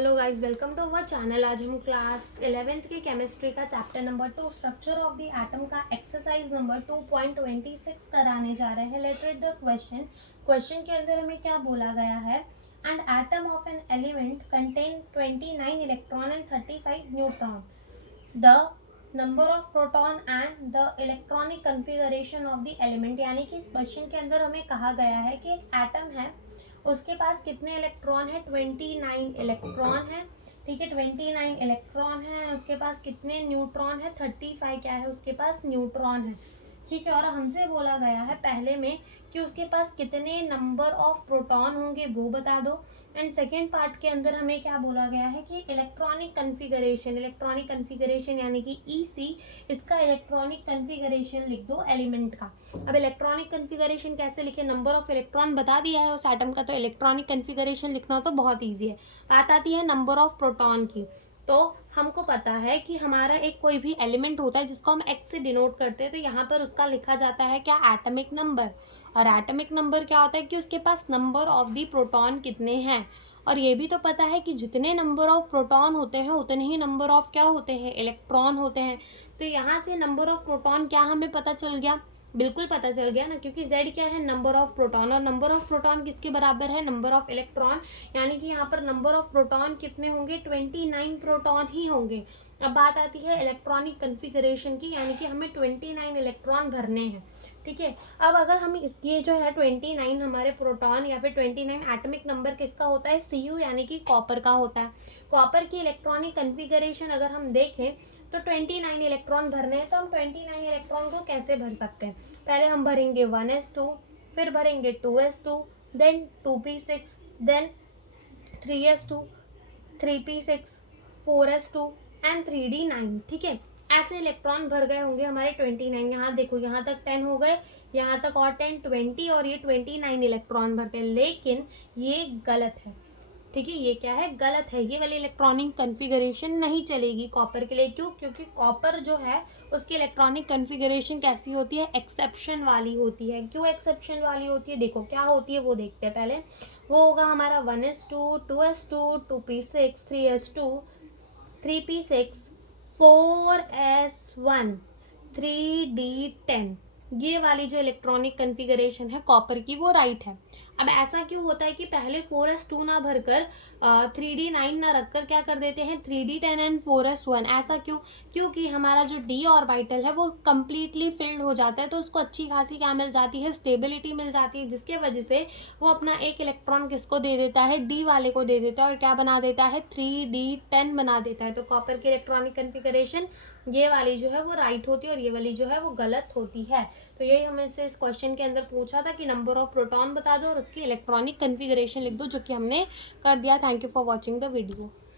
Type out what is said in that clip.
Hello guys, welcome to our channel. आज हम class 11th के केमिस्ट्री का chapter number 2 structure of the atom का एक्सरसाइज नंबर 2.26 कराने जा रहे हैं। Let's read the question. Question के अंदर हमें क्या बोला गया है? And atom of an element contain 29 electron and 35 neutron. The number of proton and the electronic configuration of the element. यानी कि इस क्वेश्चन के अंदर हमें कहा गया है कि एक एटम है, उसके पास कितने इलेक्ट्रॉन है? 29 इलेक्ट्रॉन है। ठीक है, 29 इलेक्ट्रॉन है। उसके पास कितने न्यूट्रॉन है? 35 क्या है? उसके पास न्यूट्रॉन है। ठीक है, और हमसे बोला गया है पहले में कि उसके पास कितने नंबर ऑफ प्रोटॉन होंगे वो बता दो। एंड सेकेंड पार्ट के अंदर हमें क्या बोला गया है कि इलेक्ट्रॉनिक कन्फिगरेशन यानी कि ईसी, इसका इलेक्ट्रॉनिक कन्फिगरेशन लिख दो एलिमेंट का। अब इलेक्ट्रॉनिक कन्फिगरेशन कैसे लिखे? नंबर ऑफ इलेक्ट्रॉन बता दिया है उस एटम का, तो इलेक्ट्रॉनिक कन्फिगरेशन लिखना तो बहुत ईजी है। बात आती है नंबर ऑफ प्रोटॉन की। तो हमको पता है कि हमारा एक कोई भी एलिमेंट होता है जिसको हम एक्स से डिनोट करते हैं, तो यहाँ पर उसका लिखा जाता है क्या? Atomic number. और एटॉमिक नंबर क्या होता है कि उसके पास नंबर ऑफ दी प्रोटॉन कितने हैं। और ये भी तो पता है कि जितने नंबर ऑफ प्रोटॉन होते हैं उतने ही नंबर ऑफ क्या होते हैं? इलेक्ट्रॉन होते हैं। तो यहाँ से नंबर ऑफ प्रोटॉन क्या हमें पता चल गया? बिल्कुल पता चल गया ना, क्योंकि z क्या है? Number of proton. और नंबर ऑफ प्रोटॉन किसके बराबर है? Number of electron. यानी कि यहाँ पर नंबर ऑफ प्रोटॉन कितने होंगे? 29 प्रोटॉन ही होंगे। अब बात आती है इलेक्ट्रॉनिक कन्फिगरेशन की, यानी कि हमें 29 इलेक्ट्रॉन भरने हैं। ठीक है, अब अगर हम ये जो है 29 हमारे प्रोटॉन या फिर 29 एटॉमिक नंबर किसका होता है? Cu यानी कि कॉपर का होता है। कॉपर की इलेक्ट्रॉनिक कन्फिगरेशन अगर हम देखें तो 29 इलेक्ट्रॉन भरने हैं। तो हम 29 इलेक्ट्रॉन को कैसे भर सकते हैं? पहले हम भरेंगे 1s2, फिर भरेंगे 2s2, then 2p6, then 3s2, 3p6, 4s2 and 3d9। ठीक है, ऐसे इलेक्ट्रॉन भर गए होंगे हमारे 29। यहाँ देखो, यहाँ तक 10 हो गए, यहाँ तक और 10, 20, और ये 29 इलेक्ट्रॉन भर गए। लेकिन ये गलत है। ठीक है, ये क्या है? गलत है। ये वाली इलेक्ट्रॉनिक कन्फिगरेशन नहीं चलेगी कॉपर के लिए। क्यों? क्योंकि कॉपर जो है उसकी इलेक्ट्रॉनिक कन्फिगरेशन कैसी होती है? एक्सेप्शन वाली होती है। क्यों एक्सेप्शन वाली होती है? देखो क्या होती है वो देखते हैं पहले। वो होगा हमारा 1s2, 2s2, 2p6, 3s2, 3p6, 4s1, 3d10। ये वाली जो इलेक्ट्रॉनिक कन्फिगरेशन है कॉपर की, वो राइट है। अब ऐसा क्यों होता है कि पहले 4s2 ना भरकर 3d9 ना रखकर क्या कर देते हैं? 3d10 and 4s1। ऐसा क्यों? क्योंकि हमारा जो d ऑर्बिटल है वो कम्प्लीटली फिल्ड हो जाता है, तो उसको अच्छी खासी क्या मिल जाती है? स्टेबिलिटी मिल जाती है, जिसके वजह से वो अपना एक इलेक्ट्रॉन किसको दे देता है? d वाले को दे देता है, और क्या बना देता है? 3d10 बना देता है। तो कॉपर की इलेक्ट्रॉनिक कन्फिगरेशन ये वाली जो है वो राइट होती है, और ये वाली जो है वो गलत होती है। तो यही हमें से इस क्वेश्चन के अंदर पूछा था कि नंबर ऑफ प्रोटॉन बता दो और उसकी इलेक्ट्रॉनिक कन्फिगरेशन लिख दो, जो कि हमने कर दिया। Thank you for watching the video.